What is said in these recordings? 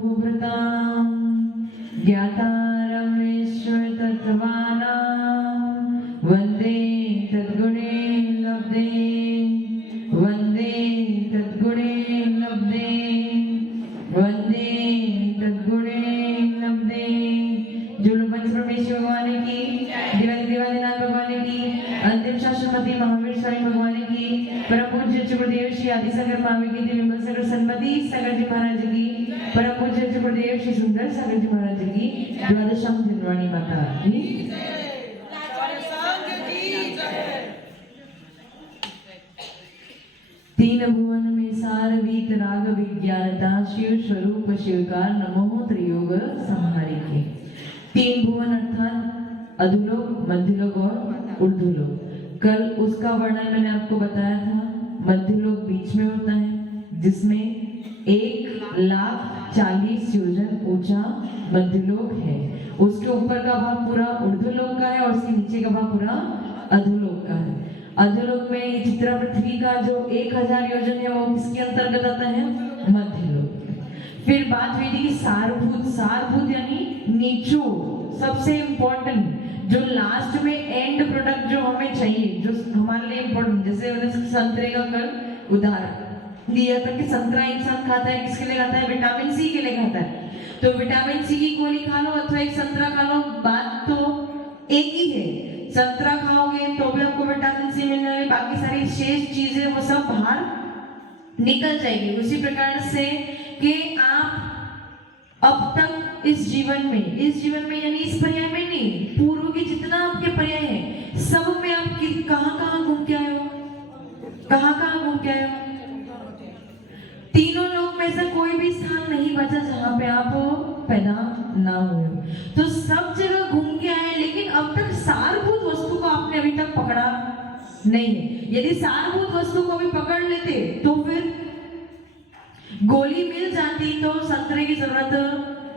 भूभृतां ज्ञातारमेश्वर तत्त्वानां वन्दे तद्गुणे लब्धे वन्दे तद्गुणे लब्धे वन्दे तद्गुणे लब्धे। जो लोग पंच परमेश्वर भगवान की, दिवादीनाथ भगवान की, अंतिम शास्त्रपति महावीर स्वामी भगवान की, परम पूज्य गुरुदेव श्री आदि सागर महावीर की, विमल सागर सन्मति सागर जी महाराज की, परम पूज्य गुरुदेव श्री सुंदर सागर जी महाराज की, द्वादशाम धनवाणी माता की। तीन भुवन में सार वीत राग विज्ञानता शिव स्वरूप शिवकार नमो त्रियोग संहारी के। तीन भुवन अर्थात अधोलोक, मध्यलोक और ऊर्ध्वलोक। कल उसका वर्णन मैंने आपको बताया था। मध्यलोक बीच में होता है जिसमें 1,40,000 योजन ऊंचा मध्यलोक है। उसके ऊपर का भाग पूरा ऊर्ध्वलोक का है और उसके नीचे का भाग पूरा अधोलोक का है। अधोलोक में चित्रा पृथ्वी का जो 1,000 योजन है वो किसके अंतर्गत आता है? मध्यलोक। फिर बात हुई थी कि सारभूत, सारभूत यानी निचोड़, सबसे इंपॉर्टेंट जो लास्ट में एंड प्रोडक्ट जो हमें चाहिए, जो हमारे लिए इंपॉर्टेंट। जैसे मैंने संतरे का कल उदाहरण दिया था कि संतरा इंसान खाता है किसके लिए खाता है? विटामिन सी के लिए खाता है। तो विटामिन सी की गोली खा लो अथवा एक संतरा खा लो, बात तो एक ही है। संतरा खाओगे तो भी आपको विटामिन सी मिलने वाली, बाकी सारी शेष चीजें वो सब बाहर निकल जाएगी। उसी प्रकार से कि आप अब तक इस जीवन में यानी इस पर्याय में नहीं, पूर्व के जितना आपके पर्याय है सब में आप कहां घूम के आए हो? कहां घूम के आए हो? तीनों लोक में से कोई भी स्थान नहीं बचा जहां पे आप पैदा ना हुए हो। तो सब जगह घूम के आए, लेकिन अब तक सारभूत वस्तु को आपने अभी तक पकड़ा नहीं है। यदि सारभूत वस्तु को भी पकड़ लेते तो फिर गोली मिल जाती तो संतरे की जरूरत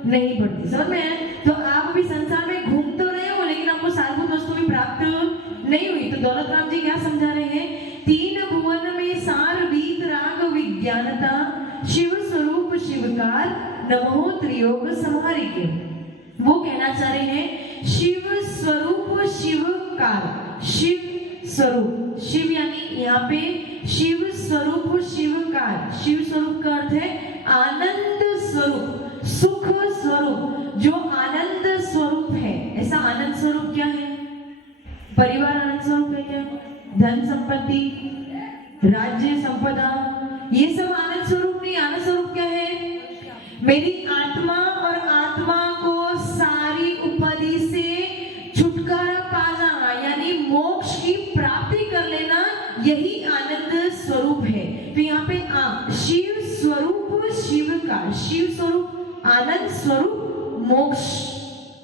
नहीं पड़ती। समझ में है? तो आप भी संसार में घूम तो रहे हो लेकिन आपको सारभूत वस्तु भी प्राप्त नहीं हुई। तो दौलत राम जी क्या समझा रहे हैं? तीन भुवन में सार वीत राग विज्ञानता शिव स्वरूप शिवकार नमो त्रियोग संहारी के। वो कहना चाह रहे हैं शिव स्वरूप शिवकार, शिव स्वरूप, शिव यानी यहाँ पे शिव स्वरूप शिवकार। शिव स्वरूप का अर्थ है आनंद स्वरूप, सुख स्वरूप, जो आनंद स्वरूप है। ऐसा आनंद स्वरूप क्या है? परिवार आनंद स्वरूप है क्या? धन संपत्ति, राज्य संपदा, ये सब आनंद स्वरूप नहीं। आनंद स्वरूप क्या है? मेरी आत्मा और आत्मा को सारी उपाधि से छुटकारा पाना यानी मोक्ष की प्राप्ति कर लेना, यही आनंद स्वरूप है। तो यहाँ पे शिव स्वरूप शिव का, शिव स्वरूप आनंद स्वरूप मोक्ष,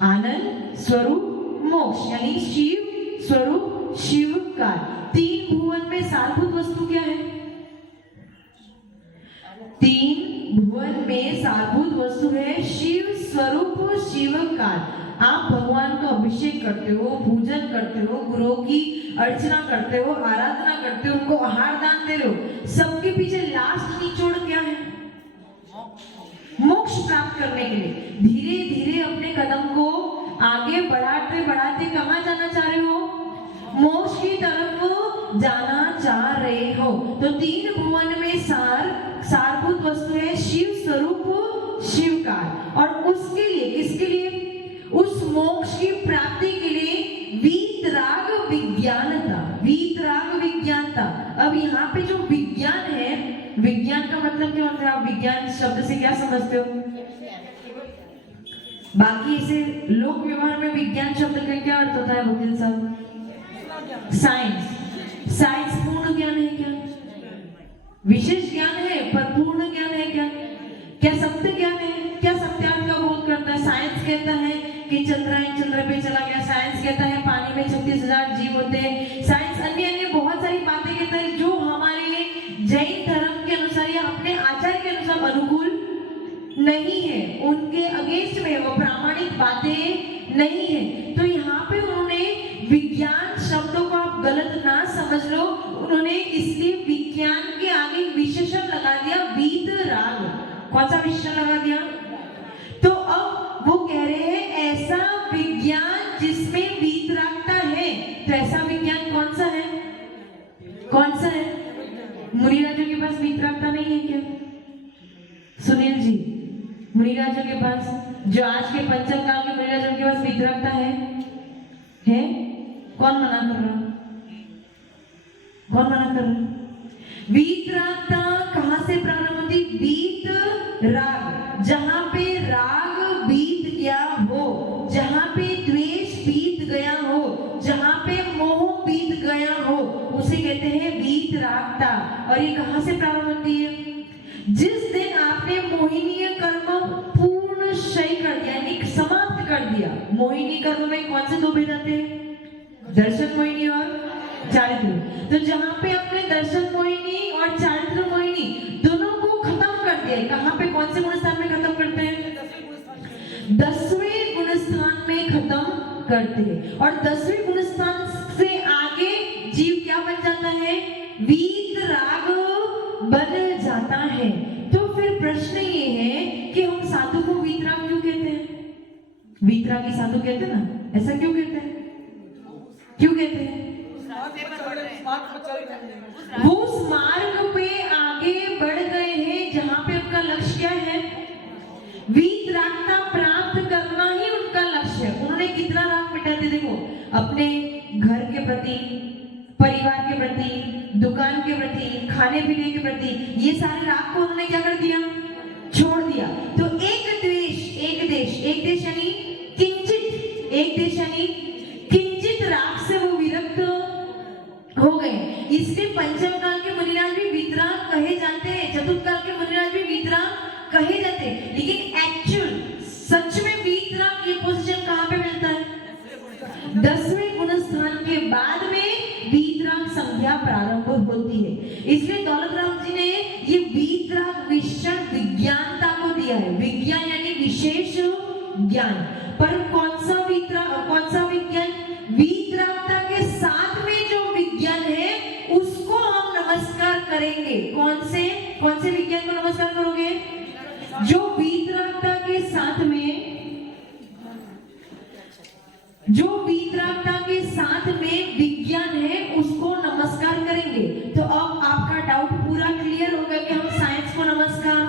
आनंद स्वरूप मोक्ष यानी शिव स्वरूप शिव का। तीन भुवन में सारभूत वस्तु क्या है? तीन भुवन में सारभूत वस्तु है शिव स्वरूप शिवकार। आप भगवान का अभिषेक करते हो, पूजन करते हो, गुरुओं की अर्चना करते हो, आराधना करते हो, उनको आहार दान दे रहे हो, सबके पीछे लास्ट निचोड़ क्या है? मोक्ष प्राप्त करने के लिए धीरे धीरे अपने कदम को आगे बढ़ाते बढ़ाते कहाँ जाना चाह रहे हो? मोक्ष की तरफ जाना चाह रहे हो। तो तीन भुवन में सारभूत वस्तु है शिव स्वरूप शिवकार। और उसके लिए, किसके लिए? उस मोक्ष की प्राप्ति के लिए वीतराग विज्ञानता, वीतराग विज्ञानता। अब यहाँ पे जो विज्ञान है, विज्ञान का मतलब क्या होता है? आप विज्ञान शब्द से क्या समझते हो? बाकी इसे लोक व्यवहार में विज्ञान शब्द का क्या अर्थ होता है वकील साहब? साइंस। साइंस पूर्ण ज्ञान है क्या? विशेष ज्ञान है पर पूर्ण ज्ञान है क्या? क्या सत्य ज्ञान है? क्या सत्यार्थ का बोध करता है? साइंस कहता है कि चंद्रायन चंद्र पे चला गया, साइंस कहता है पानी में 36,000 जीव होते हैं, साइंस अन्य बहुत सारी बातें कहता है जो हमारे जैन धर्म के अनुसार या अपने आचार्य के अनुसार अनुकूल नहीं है, उनके अगेंस्ट में, वो प्रामाणिक बातें नहीं है। तो यहाँ पे उन्होंने विज्ञान शब्दों को आप गलत ना समझ लो, उन्होंने इसलिए विज्ञान के आगे विशेषण लगा दिया वीतराग। कौन सा विशेषण लगा दिया? मुनिराजों के पास वीतरागता नहीं है क्या? सुनील जी, मुनिराजों के पास, जो आज के पंचम काल के मुनिराजों के पास वीतरागता है? कौन मना कर रहा? कौन मना कर रहा? वीतरागता कहां से प्रारंभ होती? वीत राग, जहां पे राग बीत गया हो, जहां पे द्वेष बीत गया हो, जहां पे मोह बीत गया हो, उसे कहते हैं वीतरागता। और ये कहां से प्रारंभ होती है? जिस दिन आपने मोहिनीय कर्म पूर्ण क्षय कर दिया, यानी समाप्त कर दिया। मोहिनी कर्म में कौन से दो भेद आते हैं? दर्शन मोहिनी और चारित्र। तो जहां पे आपने दर्शन मोहिनी और चारित्र मोहिनी दोनों को खत्म कर दिया, कहां पे, कौन से गुण स्थान में खत्म करते हैं? 10वें गुण स्थान में खत्म करते हैं। और 10वें गुण स्थान से आगे जीव क्या बन जाता है? वीतराग बन जाता है। तो फिर प्रश्न ये है कि हम साधु को वीतराग क्यों कहते हैं? वीतरागी साधु कहते हैं ना, ऐसा क्यों कहते हैं? क्यों कहते हैं? वो उस मार्ग पे आगे बढ़ गए हैं जहां पे उनका लक्ष्य क्या है? वीतरागता प्राप्त करना ही उनका लक्ष्य है। उन्होंने कितना राग मिटा दिया, देखो, अपने घर के प्रति, परिवार के प्रति, दुकान के प्रति, खाने पीने के प्रति, ये सारे राग को उन्होंने क्या कर दिया? छोड़ दिया। तो एक द्वेष, एक देश यानी किंचित, एक देश यानी किंचित राग से वो विरक्त हो गए। इसलिए पंचम काल के मुनिराज भी वीतराग कहे जाते हैं, चतुर्थ काल के मुनिराज भी वीतराग कहे जाते हैं। लेकिन एक्चुअल सच में वीतराग की पोजीशन कहां पे मिलता है? 10वें गुण स्थान के बाद में वीतराग संज्ञा प्रारंभ होती है। इसलिए दौलत राम जी ने ये वीतराग विशेषण विज्ञानता को दिया है। विज्ञान यानी विशेष ज्ञान। पर कौन सा वीतराग, कौन सा विज्ञान? वीतरागता के साथ में जो विज्ञान है उसको हम नमस्कार करेंगे। कौन से विज्ञान को नमस्कार करोगे? जो वीतरागता के साथ में, जो वीतरागता के साथ में विज्ञान है उसको नमस्कार करेंगे। तो अब आपका डाउट पूरा क्लियर हो गया कि हम साइंस को नमस्कार,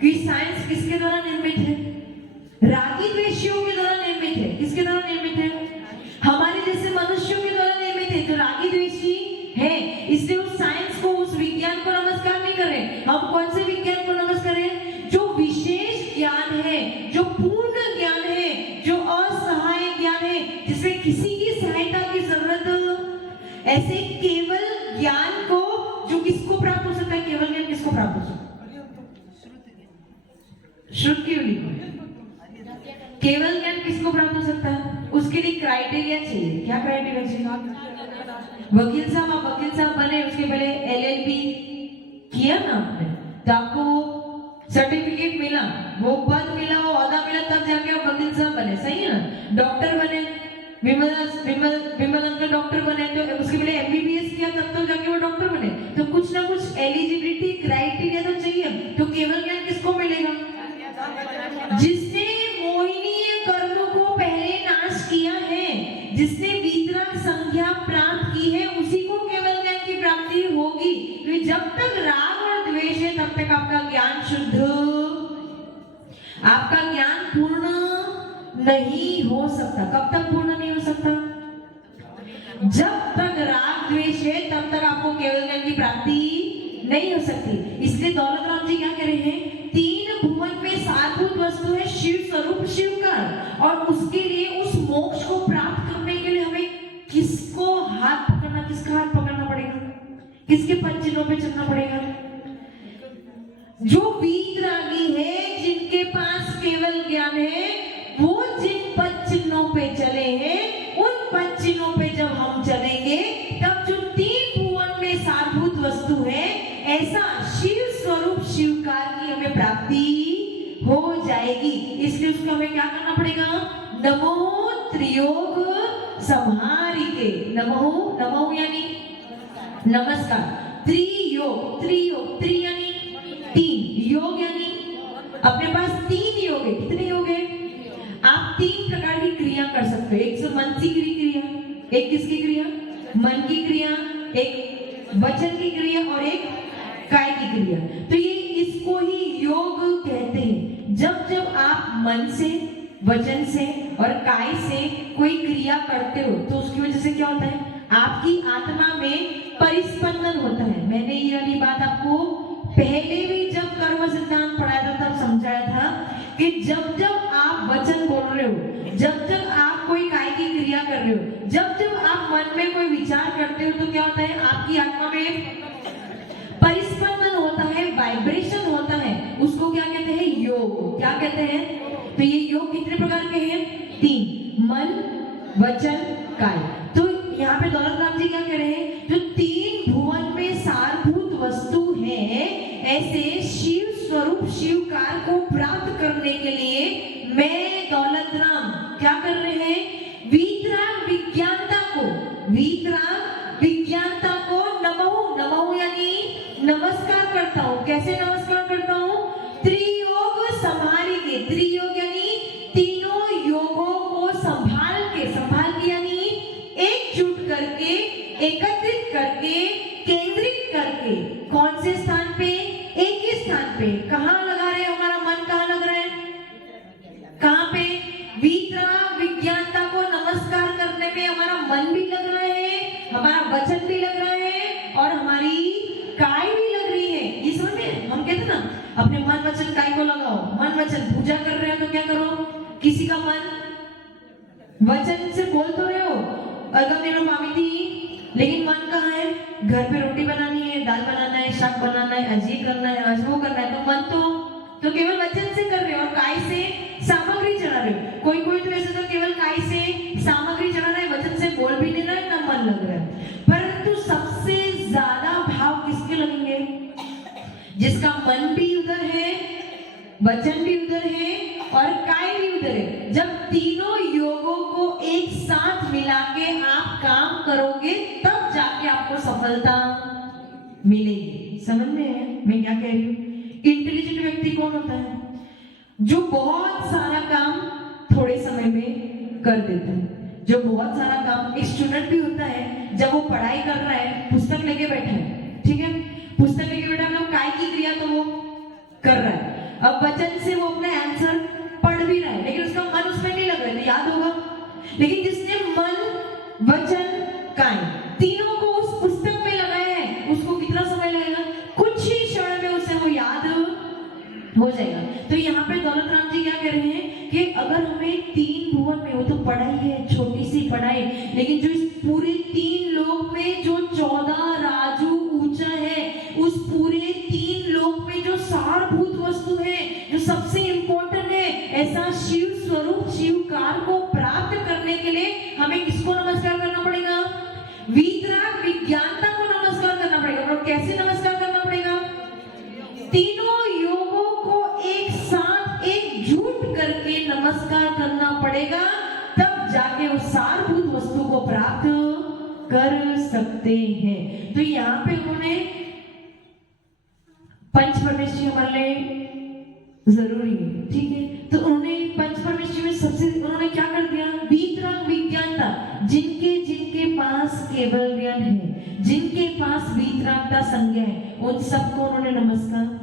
कि साइंस किसके द्वारा निर्मित है? रागी द्वेषियों के द्वारा निर्मित है। किसके द्वारा निर्मित है? हमारे जैसे मनुष्यों के द्वारा निर्मित है, जो रागी द्वेषी है। इसलिए उस साइंस को, उस विज्ञान को नमस्कार नहीं कर रहे। हम कौन से विज्ञान को नमस्कार करें? जो विशेष ज्ञान है, जो पूर्ण ज्ञान है, जो असहाय ज्ञान है, जिसमें किसी की सहायता की जरूरत, ऐसे केवल ज्ञान को, जो किसको प्राप्त हो सकता है? केवल ज्ञान किसको प्राप्त हो सकता है? श्रुति केवल ज्ञान किसको प्राप्त हो सकता है? उसके लिए क्राइटेरिया चाहिए। क्या क्राइटेरिया चाहिए? वकील साहब, आप वकील साहब बने, उसके पहले LLB किया ना आपने, तो आपको सर्टिफिकेट मिला, वो पद मिला, वो ओहदा मिला, तब जाके आप वकील साहब बने। सही है ना? डॉक्टर बने, विमल अंकल डॉक्टर बने, तो उसके पहले MBBS किया, तब तो जाके वो डॉक्टर बने। तो कुछ ना कुछ एलिजिबिलिटी क्राइटेरिया तो चाहिए। तो केवल ज्ञान किसको मिलेगा? जिसने मोहिनीय कर्म को पहले नाश किया है, जिसने वीतराग संज्ञा प्राप्त की है, उसी को केवल ज्ञान की प्राप्ति होगी। तो जब तक राग और द्वेष है तब तक आपका ज्ञान शुद्ध, आपका ज्ञान पूर्ण नहीं हो सकता। कब तक पूर्ण नहीं हो सकता? जब तक राग द्वेष है तब तक आपको केवल ज्ञान की प्राप्ति नहीं हो सकती। इसलिए दौलत राम जी क्या कह रहे हैं? 3 भुवन में सारभूत वस्तु है शिव स्वरूप, शिव का, और उसके लिए, उस मोक्ष को प्राप्त करने के लिए हमें किसको हाथ पकड़ना, किसका हाथ पकड़ना पड़ेगा? किसके पद चिन्हों पे चलना पड़ेगा? जो वीतरागी है, जिनके पास केवल ज्ञान है, वो जिन पद चिन्हों पे चले हैं, उन पद चिन्हों पे जब हम चलेंगे तब जो 3 भुवन में सारभूत वस्तु है, ऐसा शिव स्वरूप शिवकार की हमें प्राप्ति हो जाएगी। इसलिए उसको हमें क्या करना पड़ेगा? नमो त्रियोग संहारिके। नमो यानी नमस्कार, त्रियोग, त्रि यानी 3, योग यानी अपने पास 3 योग है। कितने योग है? आप 3 प्रकार की क्रिया कर सकते हो। एक मन की क्रिया, एक किसकी क्रिया? मन की क्रिया, एक वचन की क्रिया और एक क्रिया, तो ये इसको ही योग कहते हैं। जब जब आप मन से, वचन से और काय से कोई क्रिया करते हो तो उसकी वजह से क्या होता है, आपकी आत्मा में परिस्पंदन होता है। मैंने ये वाली बात आपको पहले भी जब कर्म सिद्धांत पढ़ाया था तब समझाया था कि जब जब आप वचन बोल रहे हो, जब जब आप कोई काय की क्रिया कर रहे हो, जब जब आप मन में कोई विचार करते हो तो क्या होता है, आपकी आत्मा में परिस्पंदन होता है, वाइब्रेशन होता है। उसको क्या कहते हैं, योग। क्या कहते हैं, तो ये योग कितने प्रकार के हैं, 3, मन, वचन, काय। तो यहाँ पे दौलत राम जी क्या कह रहे हैं, जो 3 भुवन में सारभूत वस्तु है, ऐसे शिव स्वरूप शिवकार को प्राप्त करने के लिए मैं दौलत राम क्या कर रहे हैं, वीतराग विज्ञानता को, वीतराग विज्ञानता को नमः, नमः यानी नमस्कार करता हूँ। कैसे नमस्कार करता हूँ, त्रियोग संभाल के, त्रियोग यानी तीनों योगों को संभाल के यानी एकजुट करके, एकत्रित करके, केंद्रित करके, कौन से स्थान पे, एक ही स्थान पे। कहाँ लगा रहे हैं, हमारा मन कहाँ लग रहा है, कहाँ पे, वीतराग विज्ञानता को नमस्कार करने में हमारा मन भी लग रहा है, हमारा वचन भी लग रहा है और हमारी काय भी लग रही है। ये समझ में, हम कहते ना अपने मन वचन काय को लगाओ। मन वचन, पूजा कर रहे हो तो क्या करो, किसी का मन वचन से बोल तो रहे हो अगम नेनो पामिति, लेकिन मन कहाँ है, घर पे रोटी बनानी है, दाल बनाना है, शाक बनाना है, आज ये करना है, आज वो करना है, तो मन तो केवल वचन से कर रहे हो और काय से सामग्री चढ़ा रहे हो। कोई कोई तो ऐसे तो केवल काय से सामग्री चढ़ा रहा है, वचन से बोल भी नहीं रहा है, ना मन लग रहा है। परंतु सबसे ज्यादा भाव किसके लगेंगे, जिसका मन भी उधर है, वचन भी उधर है और काय भी उधर है। जब तीनों योगों को एक साथ मिला के आप काम करोगे तब जाके आपको सफलता मिलेगी। समझ में है मैं क्या कह रही हूँ। इंटेलिजेंट व्यक्ति कौन होता है, जो बहुत सारा काम थोड़े समय में कर देता है, जो बहुत सारा काम। एक स्टूडेंट भी होता है, जब वो पढ़ाई कर रहा है, पुस्तक लेके बैठा है, ठीक है, पुस्तक लेके बैठा, मतलब काय की क्रिया तो वो कर रहा है। अब वचन से वो अपना आंसर पढ़ भी रहा है, लेकिन उसका मन उसमें नहीं लग रहा है, याद होगा। लेकिन जिसने मन, वचन, काय तीनों को उस पुस्तक में लगाया है, उसको कितना समय लगेगा, कुछ ही क्षण में उसे वो याद हो जाएगा। तो यहाँ पे दौलत राम जी क्या कह रहे हैं कि अगर हमें 3 भुवन में, वो तो पढ़ाई है, छोटी सी पढ़ाई, लेकिन जो इस पूरे 3 लोक में जो 14 राजू ऊंचा है, उस पूरे 3 लोक में जो सारभूत वस्तु है, जो सबसे इंपॉर्टेंट है, ऐसा शिव स्वरूप शिवकार को प्राप्त करने के लिए हमें किसको नमस्कार करना पड़ेगा, वीतराग विज्ञानता को नमस्कार करना पड़ेगा। और कैसे नमस्कार करना पड़ेगा, तीनों योगों को एक साथ एकजुट करके नमस्कार करना पड़ेगा, तब जाके उस सारभूत वस्तु को प्राप्त कर सकते हैं। तो यहाँ पे उन्होंने पंच परमेश्वरी हमारे लिए जरूरी है, ठीक है। तो उन्होंने पंच परमेश्वरी में सबसे उन्होंने क्या कर दिया, वीतराग विज्ञानता, जिनके जिनके पास केवल ज्ञान है, जिनके पास वीतरागता संज्ञा है, उन सबको उन्होंने नमस्कार।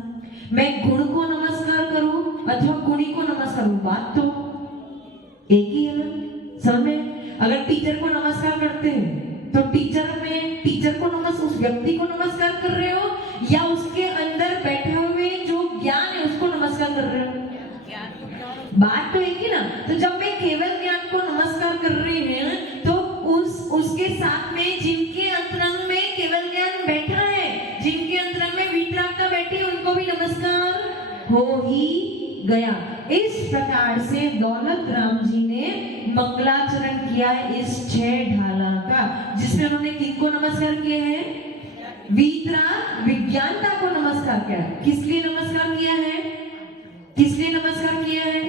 मैं गुण को नमस्कार करूं अथवा गुणी को नमस्कार करूं, बात तो एक ही है ना। समझ में, अगर टीचर को नमस्कार करते हैं तो टीचर को नमस्कार, उस व्यक्ति को नमस्कार कर रहे हो या उसके अंदर बैठे हुए जो ज्ञान है उसको नमस्कार कर रहे हो, बात तो एक ही ना। तो जब मैं केवल ज्ञान को नमस्कार कर रही हूँ तो उसके साथ में जिनके अंतरंग में केवल ज्ञान बैठा है, जिनके अंतरंग में वीतरागता बैठी, उनको भी नमस्कार हो ही गया। इस प्रकार से दौलत राम जी ने मंगलाचरण किया इस 6 ढाला का, जिसमें उन्होंने किनको नमस्कार किए हैं, वीतराग विज्ञानता को नमस्कार किया। किस लिए नमस्कार किया है, किस लिए नमस्कार किया है,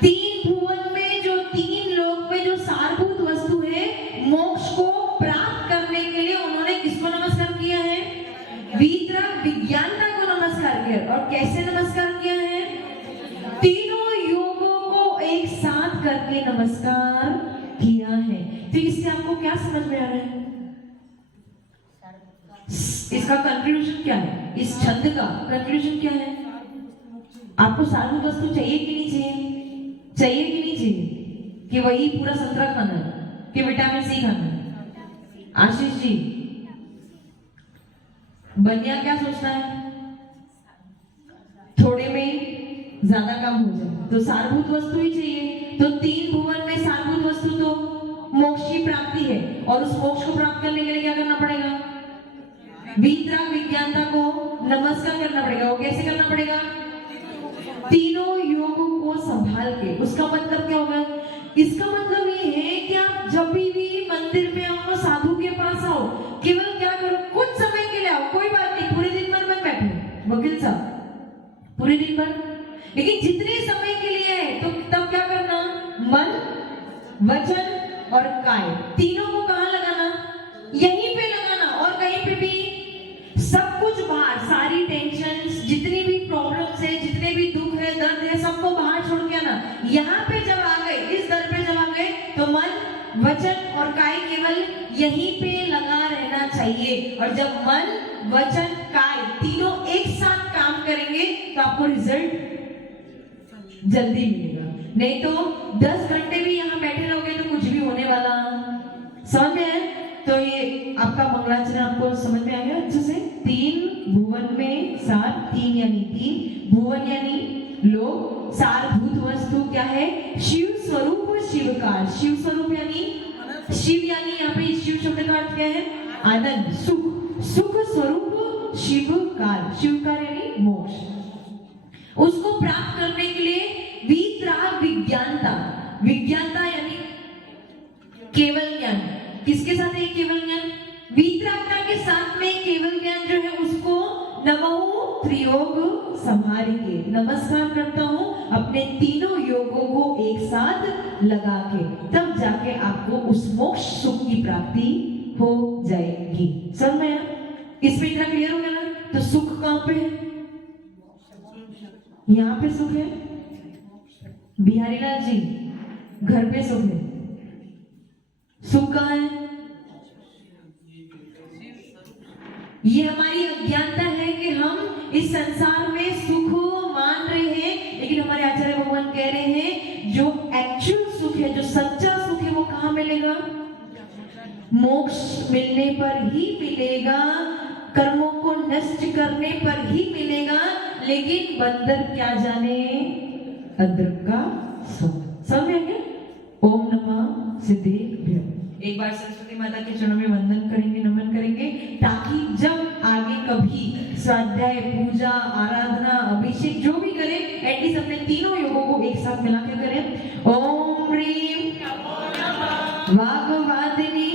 3 भुवन में जो 3 लोक में जो सारभूत वस्तु है, मोक्ष को प्राप्त करने के लिए उन्होंने किसको नमस्कार किया है, वीतराग विज्ञानता को नमस्कार किया। और कैसे नमस्कार किया है, तीनों योगों को एक साथ करके नमस्कार किया है। तो इससे आपको क्या समझ में आ रहा है, इसका इसका कंक्लूजन क्या है, इस छंद का कंक्लूजन क्या है? आपको साधु वस्तु चाहिए कि नहीं चाहिए? चाहिए कि नहीं चाहिए? कि वही पूरा संतरा खाना है कि विटामिन सी खाना है? आशीष जी, बनिया क्या सोचता है? थोड़े में ज्यादा काम हो जाए, तो सारभूत वस्तु ही चाहिए। तो तीन भुवन में सारभूत वस्तु तो मोक्ष की प्राप्ति है, और उस मोक्ष को प्राप्त करने के लिए क्या करना पड़ेगा? वीतराग विज्ञानता को नमस्कार करना पड़ेगा। वो कैसे करना पड़ेगा? तीनों योगों को संभाल के। उसका मतलब क्या होगा? इसका मतलब ये है कि आप जब भी मंदिर में आओ, साधु के पास आओ, केवल क्या करो, कुछ समय के लिए आओ, कोई बात नहीं, पूरे दिन भर मत बैठो वकील साहब, पूरे दिन भर, लेकिन जितने समय के लिए है तो तब क्या करना? मन, वचन और काय, तीनों को कहां लगाना? यहीं पे लगाना। और कहीं पे भी सब कुछ बाहर, सारी टेंशन, जितनी भी प्रॉब्लम्स है, जितने भी दुख है, दर्द है, सबको बाहर छोड़ के आना। यहाँ पे जब आ गए, इस दर पे जब आ गए, तो मन, वचन और काय केवल यहीं पे लगा रहना चाहिए। और जब मन, वचन, काय तीनों एक साथ काम करेंगे तो आपको रिजल्ट जल्दी मिलेगा। नहीं तो 10 घंटे भी यहाँ बैठे रहोगे तो कुछ भी होने वाला। समझ में है? तो ये आपका मंगलाचरण आपको समझ में आ गया अच्छे से? तीन भुवन में सार, तीन यानी तीन, भुवन यानी लोग, सारभूत वस्तु क्या है? शिव स्वरूप, शिवकार। शिव स्वरूप यानी शिव, यानी यहाँ पे शिव शब्द का अर्थ क्या है? आनंद, सुख, सुख स्वरूप शिवकार। शिवकार यानी मोक्ष। उसको प्राप्त करने के लिए वीतराग विज्ञानता, विज्ञानता यानी केवल ज्ञान। किसके साथ है केवल ज्ञान? वीतरागता के साथ में केवल ज्ञान जो है उसको नमो त्रियोग संहारिके, नमस्कार करता हूं अपने तीनों योगों को एक साथ लगा के, तब जाके आपको उस मोक्ष सुख की प्राप्ति हो जाएगी। समझ में आया? इसमें इतना क्लियर हो गया ना? तो सुख कहां पे है? यहाँ पे सुख है। बिहारी लाल जी, घर पे सुख है। सुख कहाँ है? ये हमारी अज्ञानता है कि हम इस संसार में सुख मान रहे हैं, लेकिन हमारे आचार्य भगवान कह रहे हैं जो एक्चुअल सुख है, जो सच्चा सुख है, वो कहाँ मिलेगा? मोक्ष मिलने पर ही मिलेगा, कर्मों को नष्ट करने पर ही मिलेगा। लेकिन बंदर क्या जाने अदरक का सुख। समझ में गया? ओम नमः सिद्धेभ्यो। एक बार सरस्वती माता के चरणों में वंदन करेंगे, नमन करेंगे, ताकि जब आगे कभी स्वाध्याय, पूजा, आराधना, अभिषेक जो भी करें, एटलीस्ट अपने तीनों योगों को एक साथ मिला के करें। ओम ह्रीं वाग्वादिनी